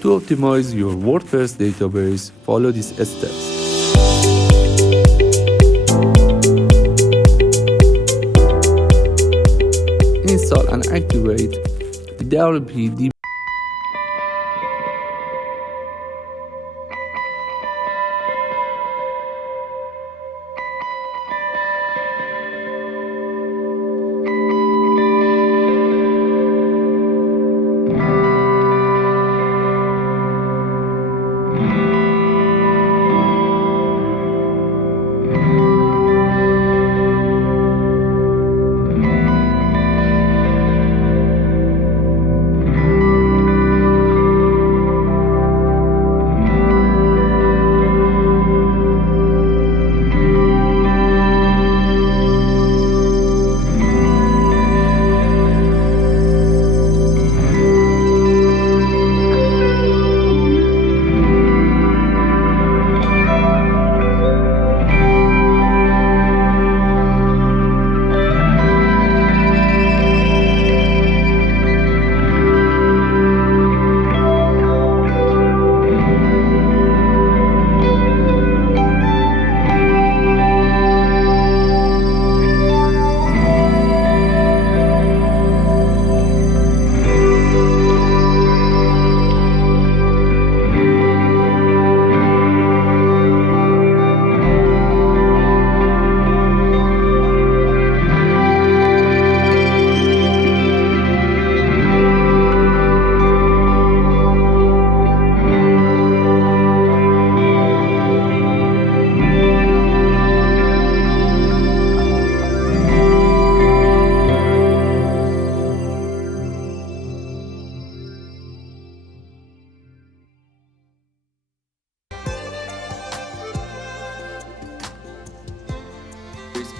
To optimize your WordPress database, follow these steps. Install and activate the WP-DbManager.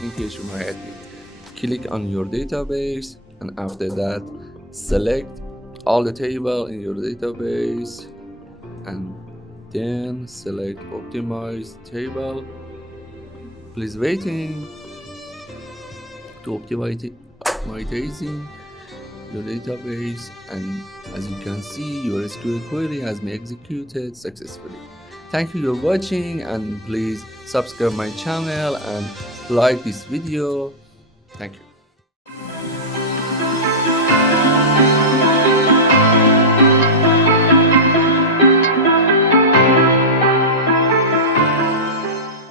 In phpMyAdmin, click on your database, and after that select all the table in your database, and then select optimize table. Please waiting to optimizing your database, and as you can see, your SQL query has been executed successfully. Thank you for watching, and please subscribe my channel and like this video. Thank you.